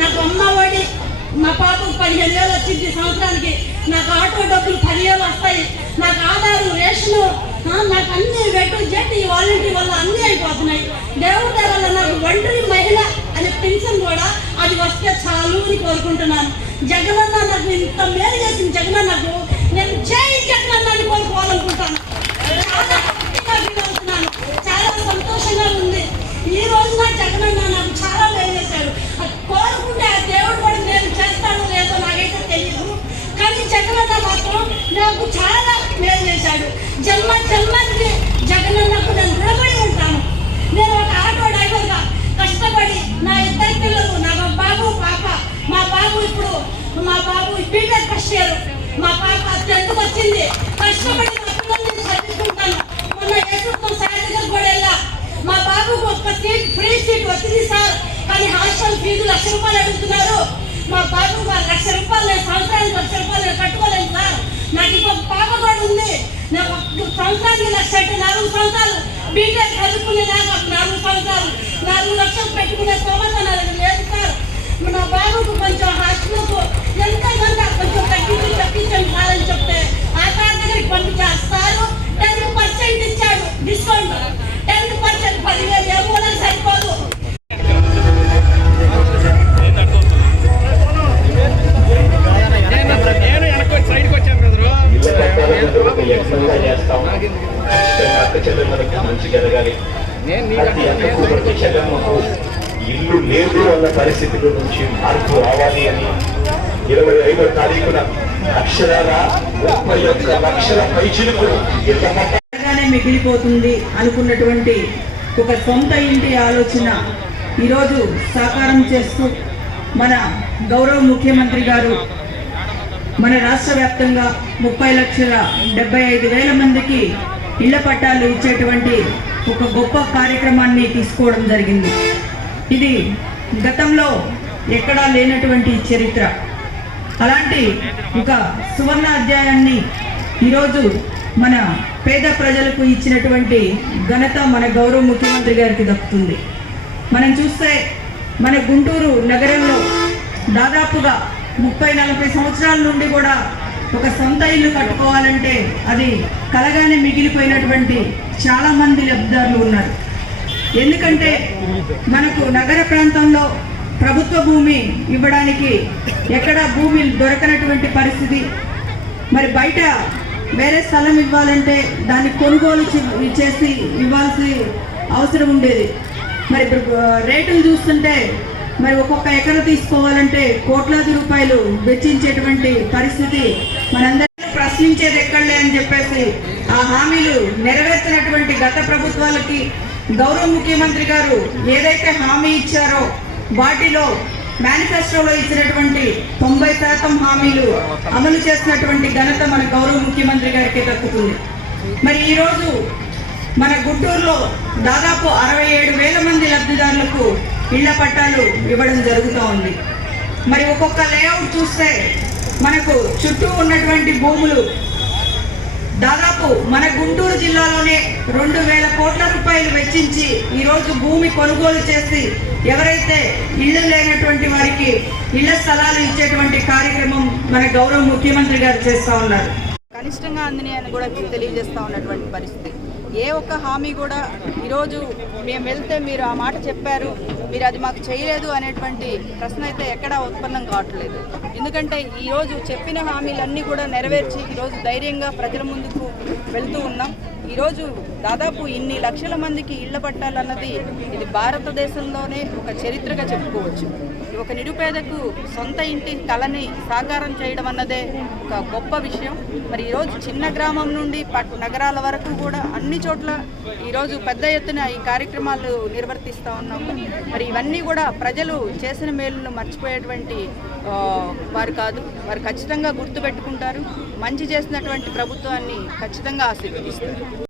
నాకు అమ్మ ఒడి, మా పాపకు 15,000 వచ్చింది సంవత్సరానికి, నాకు ఆటో డబ్బులు 10,000 వస్తాయి, నాకు ఆధారు రేషను, నాకు అన్ని వెట్టు జెట్ ఈ వాలంటీర్ వల్ల అన్నీ అయిపోతున్నాయి. దేవుడి వల్ల నాకు ఒంటరి మహిళ అనే పెన్షన్ కూడా అది వస్తే చాలు అని కోరుకుంటున్నాను. జగనన్న నాకు ఇంత మేలు చేసిన జగనన్నకు నేను జై జగనన్న అని కోరుకోవాలనుకుంటాను. చాలా హ్యాపీగా ఫీల్ అవుతున్నాను, చాలా సంతోషంగా ఉంది. ఈ రోజున జగనన్న నాకు చాలా మేలు చేశాడు. అది కోరుకుంటే ఆ దేవుడు కూడా నేను చేస్తానో లేదో నాకైతే తెలియదు, కానీ జగనన్న మాత్రం నాకు చాలా మేలు చేశాడు. జన్మానికి జగనన్నకు నేను రుణపడి ఉంటాను. నేను ఒక ఆటో డ్రైవర్గా కష్టపడి నా 2 పిల్లలు, నాకు బాబు పాప, మా బాబు బీటెక్ ఫస్ట్ ఇయర్, మా పాప 10th వచ్చింది. కష్టపడి నా పిల్లల్ని చదివించుకుంటాను. మొన్న ఏకృతం సార్ దగ్గర కూడా వెళ్ళా, మా బాబుకు ఒక ఫ్రీ సీట్ వచ్చింది సార్, కానీ హాస్టల్ ఫీజు ₹1,00,000 అడుగుతున్నారు. మా బాబుకు ₹1,00,000 నేను సంవత్సరానికి ₹1,00,000 నేను కట్టుకోలేను సార్. నాకు ఇంకొక పాప కూడా ఉంది. నాకు సంవత్సరానికి 1,00,000 4 సంవత్సరాలు బీటెక్ చదువుకునే నాకు 4 సంవత్సరాలు 4 లక్షలు పెట్టుకునే స్తోమత నా దగ్గర లేదు సార్. నా బాబుకు కొంచెం హాస్టల్కు ఎంతైనా కొంచెం తగ్గించండి సార్ అని చెప్తే ఆ సార్ దగ్గరికి పంపించేస్తారు. 10% ఇచ్చాడు డిస్కౌంట్. 10% 10,000 ఏమో సరిపోదు. మంచి జరగాలి. ఇల్లు లేదు అన్న పరిస్థితుల నుంచి మార్పు రావాలి అని 25వ తారీఖున అక్షరాల 31 లక్షల పైచిలుకు మిగిలిపోతుంది అనుకున్నటువంటి ఒక సొంత ఇంటి ఆలోచన ఈరోజు సాకారం చేస్తూ మన గౌరవ ముఖ్యమంత్రి గారు మన రాష్ట్ర వ్యాప్తంగా 30,75,000 మందికి ఇళ్ల పట్టాలు ఇచ్చేటువంటి ఒక గొప్ప కార్యక్రమాన్ని తీసుకోవడం జరిగింది. ఇది గతంలో ఎక్కడా లేనటువంటి చరిత్ర. అలాంటి ఒక సువర్ణ అధ్యాయాన్ని ఈరోజు మన పేద ప్రజలకు ఇచ్చినటువంటి ఘనత మన గౌరవ ముఖ్యమంత్రి గారికి దక్కుతుంది. మనం చూస్తే మన గుంటూరు నగరంలో దాదాపుగా 30-40 సంవత్సరాల నుండి కూడా ఒక సొంత ఇల్లు కట్టుకోవాలంటే అది కలగానే మిగిలిపోయినటువంటి చాలామంది లబ్ధిదారులు ఉన్నారు. ఎందుకంటే మనకు నగర ప్రాంతంలో ప్రభుత్వ భూమి ఇవ్వడానికి ఎక్కడ భూమి దొరకనటువంటి పరిస్థితి. మరి బయట వేరే స్థలం ఇవ్వాలంటే దాన్ని కొనుగోలు చేసి ఇవ్వాల్సి అవసరం ఉండేది. మరి రేటులు చూస్తుంటే మరి ఒక్కొక్క ఎకరం తీసుకోవాలంటే కోట్లాది రూపాయలు వెచ్చించేటువంటి పరిస్థితి. మనందరూ ప్రశ్నించేది ఎక్కడలే అని చెప్పేసి ఆ హామీలు నెరవేర్చినటువంటి గత ప్రభుత్వాలకి గౌరవ ముఖ్యమంత్రి గారు ఏదైతే హామీ ఇచ్చారో వాటిలో మేనిఫెస్టోలో ఇచ్చినటువంటి 90% హామీలు అమలు చేసినటువంటి ఘనత మన గౌరవ ముఖ్యమంత్రి గారికి దక్కుతుంది. మరి ఈరోజు మన గుంటూరులో దాదాపు 67,000 మంది లబ్ధిదారులకు ఇళ్ల పట్టాలు ఇవ్వడం జరుగుతూ ఉంది. మరి ఒక్కొక్క లేఅవుట్ చూస్తే మనకు చుట్టూ ఉన్నటువంటి భూములు దాదాపు మన గుంటూరు జిల్లాలోనే 2,000 కోట్ల రూపాయలు వెచ్చించి ఈరోజు భూమి కొనుగోలు చేసి ఎవరైతే ఇళ్ళు లేనటువంటి వారికి ఇళ్ల స్థలాలు ఇచ్చేటువంటి కార్యక్రమం మన గౌరవ ముఖ్యమంత్రి గారు చేస్తూ ఉన్నారు. కనిష్టంగా అందిని అని కూడా తెలియజేస్తూ ఉన్నటువంటి పరిస్థితి. ఏ ఒక్క హామీ కూడా ఈరోజు మేము వెళ్తే మీరు ఆ మాట చెప్పారు, మీరు అది మాకు చేయలేదు అనేటువంటి ప్రశ్న అయితే ఎక్కడా ఉత్పన్నం కావట్లేదు. ఎందుకంటే ఈరోజు చెప్పిన హామీలన్నీ కూడా నెరవేర్చి ఈరోజు ధైర్యంగా ప్రజల ముందుకు వెళ్తూ ఉన్నాం. ఈరోజు దాదాపు ఇన్ని లక్షల మందికి ఇళ్ల పట్టాలన్నది ఇది భారతదేశంలోనే ఒక చరిత్రగా చెప్పుకోవచ్చు. ఒక నిరుపేదకు సొంత ఇంటి కళని సాకారం చేయడం అన్నదే ఒక గొప్ప విషయం. మరి ఈరోజు చిన్న గ్రామం నుండి నగరాల వరకు కూడా అన్ని చోట్ల ఈరోజు పెద్ద ఎత్తున ఈ కార్యక్రమాలు నిర్వర్తిస్తూ ఉన్నాము. మరి ఇవన్నీ కూడా ప్రజలు చేసిన మేలును మర్చిపోయేటువంటి వారు కాదు, వారు ఖచ్చితంగా గుర్తుపెట్టుకుంటారు. మంచి చేసినటువంటి ప్రభుత్వాన్ని ఖచ్చితంగా ఆశీర్వదిస్తారు.